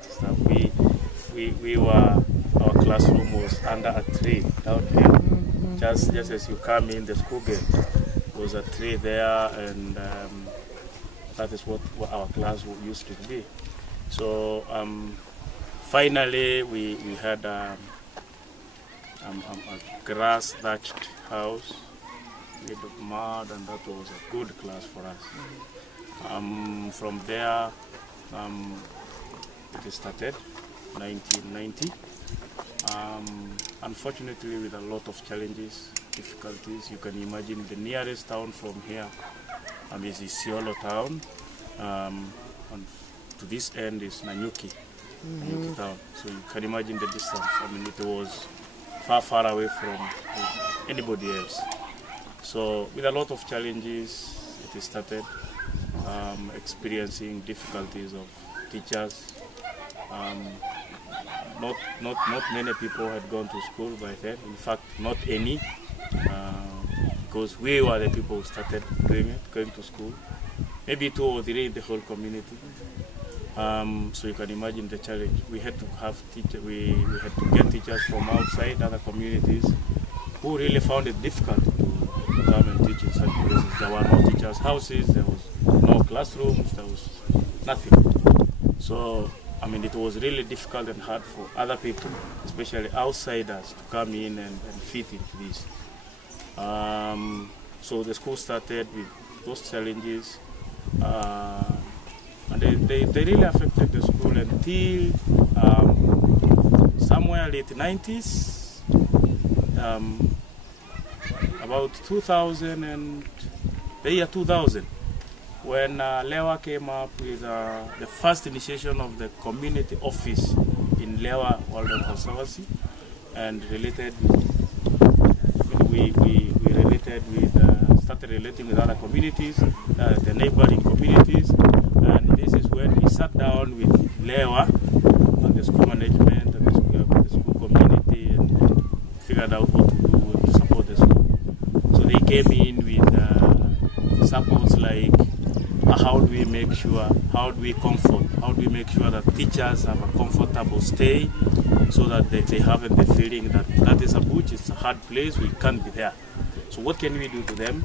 stuff. We were, our classroom was under a tree down here. Just as you come in the school gate, there was a tree there, and that is what our class used to be. So finally we had a grass thatched house made of mud, and that was a good class for us. From there it started 1990. Unfortunately, with a lot of challenges, difficulties. You can imagine the nearest town from here is Isiolo town, and to this end is Nanyuki town. So you can imagine the distance. I mean, it was far away from anybody else. So with a lot of challenges, it started experiencing difficulties of teachers. Not many people had gone to school by then. In fact, not any, because we were the people who started doing it, going to school. Maybe 2 or 3 in the whole community. So you can imagine the challenge. We had to have teachers. We had to get teachers from outside other communities who really found it difficult to come and teach in such places. There were no teachers' houses. There was no classrooms. There was nothing. So I mean, it was really difficult and hard for other people, especially outsiders, to come in and fit into this. So the school started with those challenges, and they really affected the school until somewhere late 90s, about 2000 and the year 2000. When Lewa came up with the first initiation of the community office in Lewa Wildlife Conservancy, and started relating with other communities, the neighboring communities, and this is when we sat down with Lewa and the school management and the school community and figured out what to do to support the school. So they came in with supports like, how do we make sure, how do we make sure that teachers have a comfortable stay, so that they haven't the feeling that is a bush, it's a hard place, we can't be there. So what can we do to them?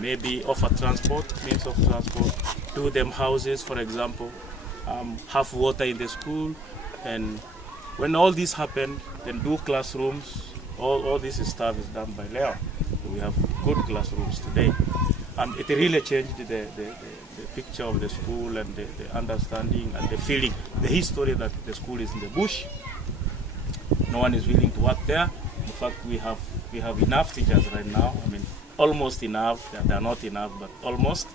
Maybe offer transport, means of transport, do them houses, for example, have water in the school, and when all this happened, then do classrooms. All this stuff is done by Leo. So we have good classrooms today. It really changed the picture of the school, and the understanding and the feeling, the history that the school is in the bush. No one is willing to work there. In fact, we have enough teachers right now. I mean, almost enough. They are not enough, but almost.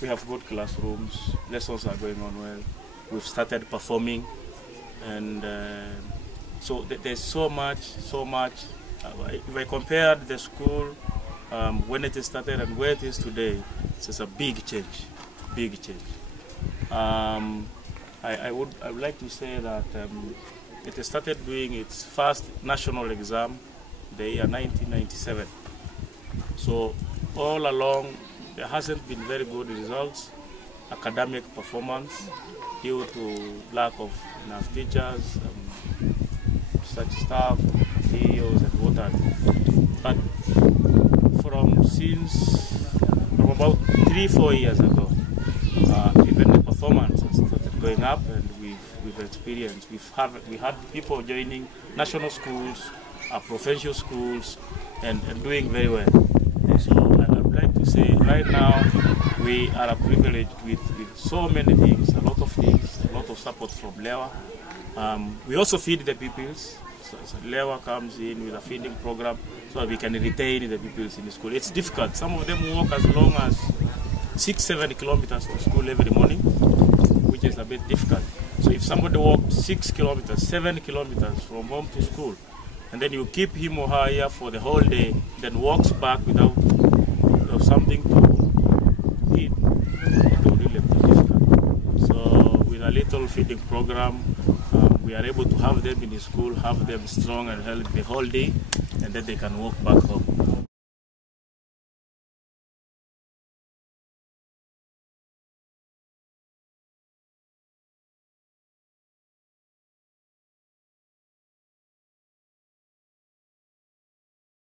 We have good classrooms. Lessons are going on well. We've started performing, and so there's so much. If I compare the school when it started and where it is today, it's just a big change. I would like to say that it started doing its first national exam the year 1997. So all along there hasn't been very good results, academic performance, due to lack of enough teachers, such staff, materials and what have you. But from about 3-4 years ago, even the performance has started going up, and we've experienced, we had people joining national schools, provincial schools, and doing very well. So I would like to say right now we are privileged with so many things, a lot of support from Lewa. We also feed the pupils. So Lewa comes in with a feeding program so that we can retain the pupils in the school. It's difficult. Some of them walk as long as 6-7 kilometers to school every morning, which is a bit difficult. So if somebody walks 6 kilometers, 7 kilometers from home to school, and then you keep him or her here for the whole day, then walks back without something to eat, it will really be difficult. So with a little feeding program, we are able to have them in the school, have them strong and healthy the whole day, and then they can walk back home.